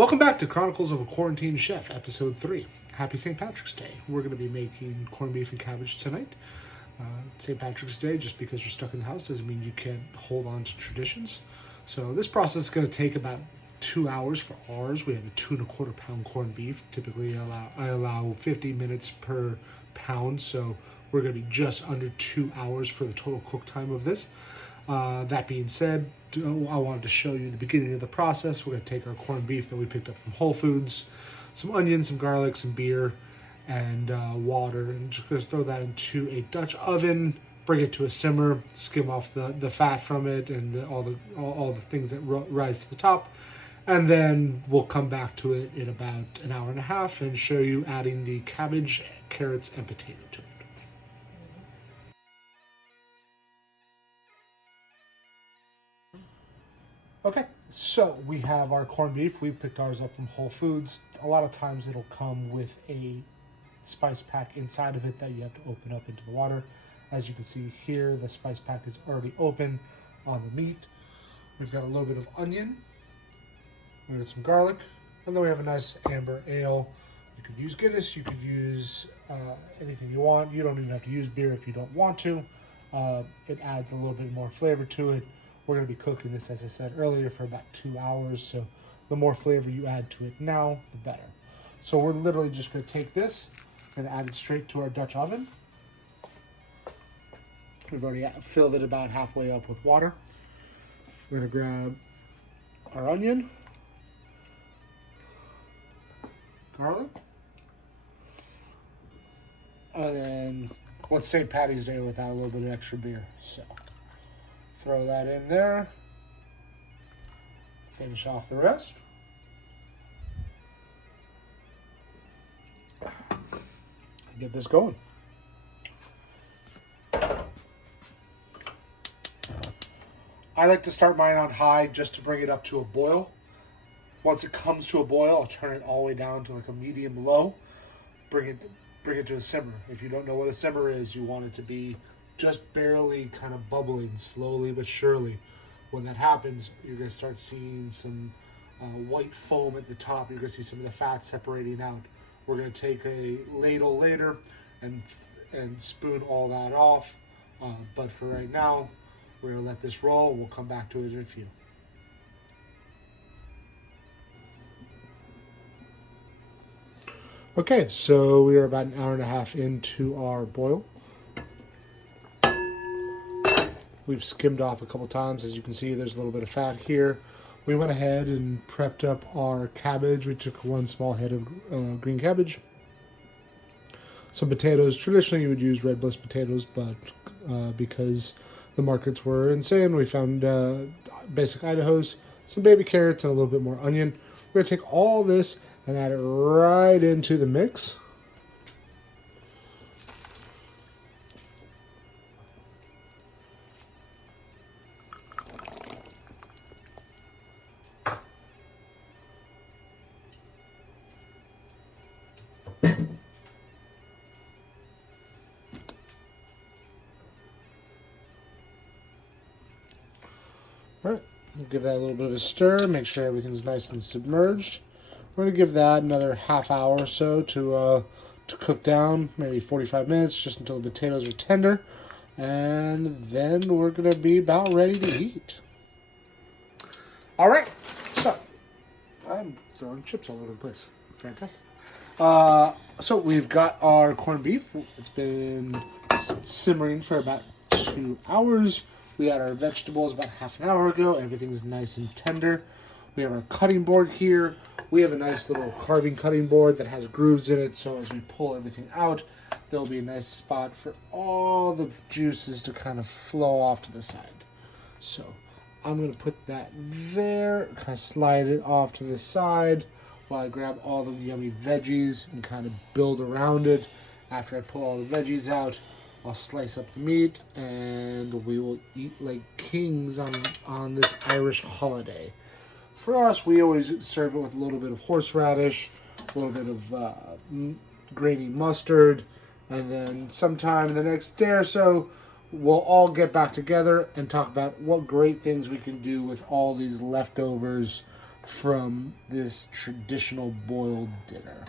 Welcome back to Chronicles of a Quarantine Chef, Episode 3. Happy St. Patrick's Day. We're going to be making corned beef and cabbage tonight. St. Patrick's Day, just because you're stuck in the house doesn't mean you can't hold on to traditions. So this process is going to take about 2 hours for ours. We have a 2¼ pound corned beef. Typically, I allow 50 minutes per pound, so we're going to be just under 2 hours for the total cook time of this. That being said, I wanted to show you the beginning of the process. We're going to take our corned beef that we picked up from Whole Foods, some onions, some garlic, some beer, and water, and just going to throw that into a Dutch oven, bring it to a simmer, skim off the fat from it and all the things that rise to the top, and then we'll come back to it in about an hour and a half and show you adding the cabbage, carrots, and potato to it. Okay, so we have our corned beef. We picked ours up from Whole Foods. A lot of times it'll come with a spice pack inside of it that you have to open up into the water. As you can see here, the spice pack is already open on the meat. We've got a little bit of onion. We've got some garlic. And then we have a nice amber ale. You could use Guinness. You could use anything you want. You don't even have to use beer if you don't want to. It adds a little bit more flavor to it. We're going to be cooking this, as I said earlier, for about 2 hours. So the more flavor you add to it now, the better. So we're literally just going to take this and add it straight to our Dutch oven. We've already filled it about halfway up with water. We're going to grab our onion, garlic, and then what's St. Patty's Day without a little bit of extra beer? So throw that in there. Finish off the rest. Get this going. I like to start mine on high just to bring it up to a boil. Once it comes to a boil, I'll turn it all the way down to like a medium low. Bring it to a simmer. If you don't know what a simmer is, you want it to be just barely kind of bubbling, slowly but surely. When that happens, you're going to start seeing some white foam at the top. You're going to see some of the fat separating out. We're going to take a ladle later and spoon all that off. But for right now, we're going to let this roll. We'll come back to it in a few. Okay, so we are about an hour and a half into our boil. We've skimmed off a couple times. As you can see, there's a little bit of fat here. We went ahead and prepped up our cabbage. We took one small head of green cabbage. Some potatoes. Traditionally, you would use red bliss potatoes, but because the markets were insane, we found basic Idahos, some baby carrots, and a little bit more onion. We're going to take all this and add it right into the mix. All right, we'll give that a little bit of a stir, make sure everything's nice and submerged. We're going to give that another half hour or so to cook down, maybe 45 minutes, just until the potatoes are tender. And then we're going to be about ready to eat. All right, so I'm throwing chips all over the place. Fantastic. So we've got our corned beef. It's been simmering for about 2 hours. We had our vegetables about half an hour ago. Everything's nice and tender. We have our cutting board here. We have a nice little carving cutting board that has grooves in it, so as we pull everything out, there'll be a nice spot for all the juices to kind of flow off to the side. So I'm going to put that there, kind of slide it off to the side while I grab all the yummy veggies and kind of build around it. After I pull all the veggies out, I'll slice up the meat and we will eat like kings on this Irish holiday. For us, we always serve it with a little bit of horseradish, a little bit of grainy mustard, and then sometime in the next day or so, we'll all get back together and talk about what great things we can do with all these leftovers from this traditional boiled dinner.